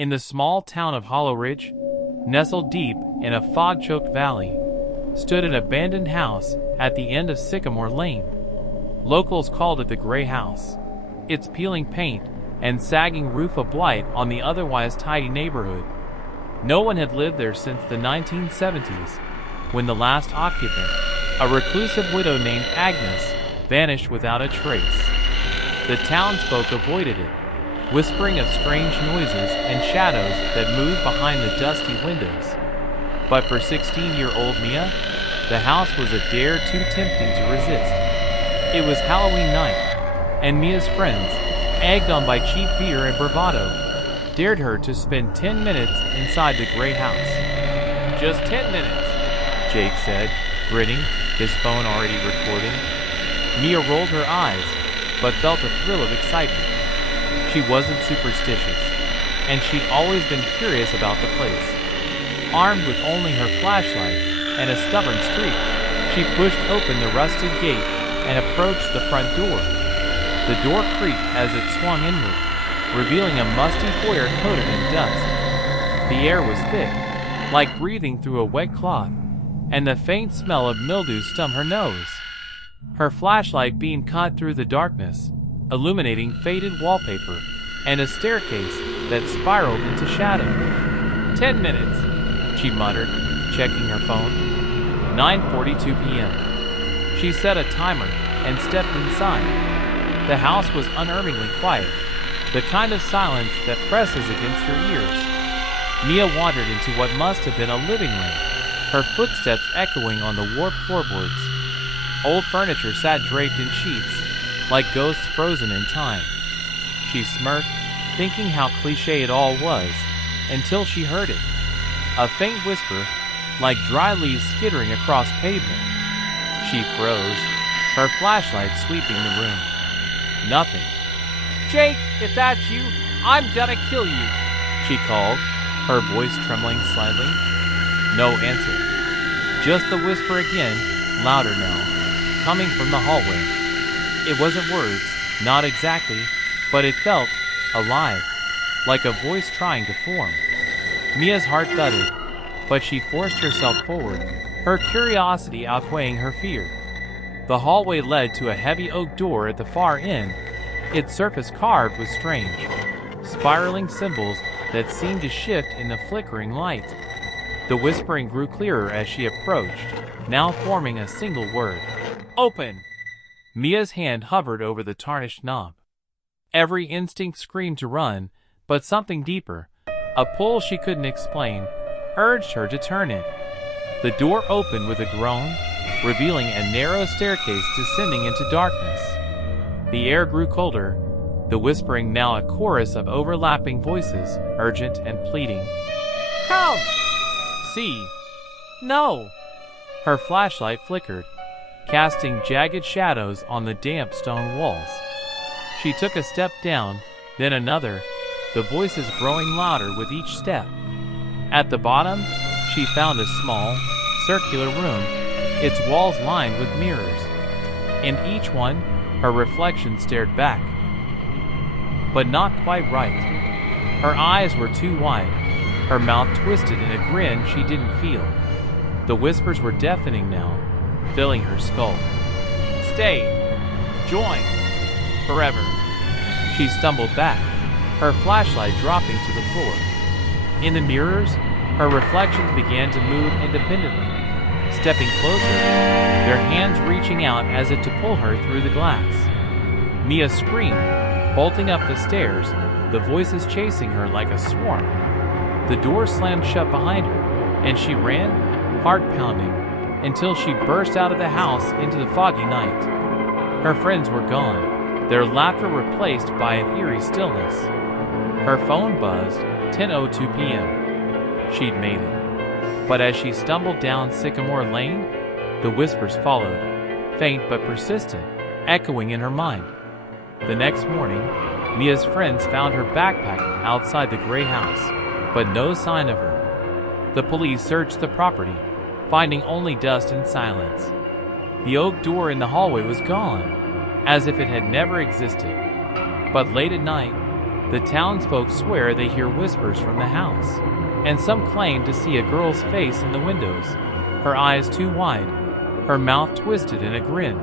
In the small town of Hollowridge, nestled deep in a fog-choked valley, stood an abandoned house at the end of Sycamore Lane. Locals called it the Gray House. Its peeling paint and sagging roof a blight on the otherwise tidy neighborhood. No one had lived there since the 1970s, when the last occupant, a reclusive widow named Agnes, vanished without a trace. The townsfolk avoided it, whispering of strange noises and shadows that moved behind the dusty windows. But for 16-year-old Mia, the house was a dare too tempting to resist. It was Halloween night, and Mia's friends, egged on by cheap beer and bravado, dared her to spend 10 minutes inside the Gray House. "Just 10 minutes, Jake said, grinning, his phone already recording. Mia rolled her eyes, but felt a thrill of excitement. She wasn't superstitious, and she'd always been curious about the place. Armed with only her flashlight and a stubborn streak, she pushed open the rusted gate and approached the front door. The door creaked as it swung inward, revealing a musty foyer coated in dust. The air was thick, like breathing through a wet cloth, and the faint smell of mildew stung her nose. Her flashlight beam caught through the darkness, illuminating faded wallpaper and a staircase that spiraled into shadow. 10 minutes, she muttered, checking her phone. 9:42 p.m. She set a timer and stepped inside. The house was unerringly quiet, the kind of silence that presses against your ears. Mia wandered into what must have been a living room, her footsteps echoing on the warped floorboards. Old furniture sat draped in sheets, like ghosts frozen in time. She smirked, thinking how cliché it all was, until she heard it. A faint whisper, like dry leaves skittering across pavement. She froze, her flashlight sweeping the room. Nothing. "Jake, if that's you, I'm gonna kill you," she called, her voice trembling slightly. No answer. Just the whisper again, louder now, coming from the hallway. It wasn't words, not exactly, but it felt alive, like a voice trying to form. Mia's heart thudded, but she forced herself forward, her curiosity outweighing her fear. The hallway led to a heavy oak door at the far end, its surface carved with strange, spiraling symbols that seemed to shift in the flickering light. The whispering grew clearer as she approached, now forming a single word. "Open!" Mia's hand hovered over the tarnished knob. Every instinct screamed to run, but something deeper, a pull she couldn't explain, urged her to turn it. The door opened with a groan, revealing a narrow staircase descending into darkness. The air grew colder, the whispering now a chorus of overlapping voices, urgent and pleading. "Come! See! No!" Her flashlight flickered, casting jagged shadows on the damp stone walls. She took a step down, then another, the voices growing louder with each step. At the bottom, she found a small, circular room, its walls lined with mirrors. In each one, her reflection stared back. But not quite right. Her eyes were too wide, her mouth twisted in a grin she didn't feel. The whispers were deafening now, filling her skull. "Stay! Join! Forever!" She stumbled back, her flashlight dropping to the floor. In the mirrors, her reflections began to move independently, stepping closer, their hands reaching out as if to pull her through the glass. Mia screamed, bolting up the stairs, the voices chasing her like a swarm. The door slammed shut behind her, and she ran, heart pounding, until she burst out of the house into the foggy night. Her friends were gone, their laughter replaced by an eerie stillness. Her phone buzzed, 10:02 p.m. She'd made it. But as she stumbled down Sycamore Lane, the whispers followed, faint but persistent, echoing in her mind. The next morning, Mia's friends found her backpack outside the Gray House, but no sign of her. The police searched the property, finding only dust and silence. The oak door in the hallway was gone, as if it had never existed. But late at night, The townsfolk swear they hear whispers from the house, and some claim to see a girl's face in the windows, her eyes too wide, her mouth twisted in a grin.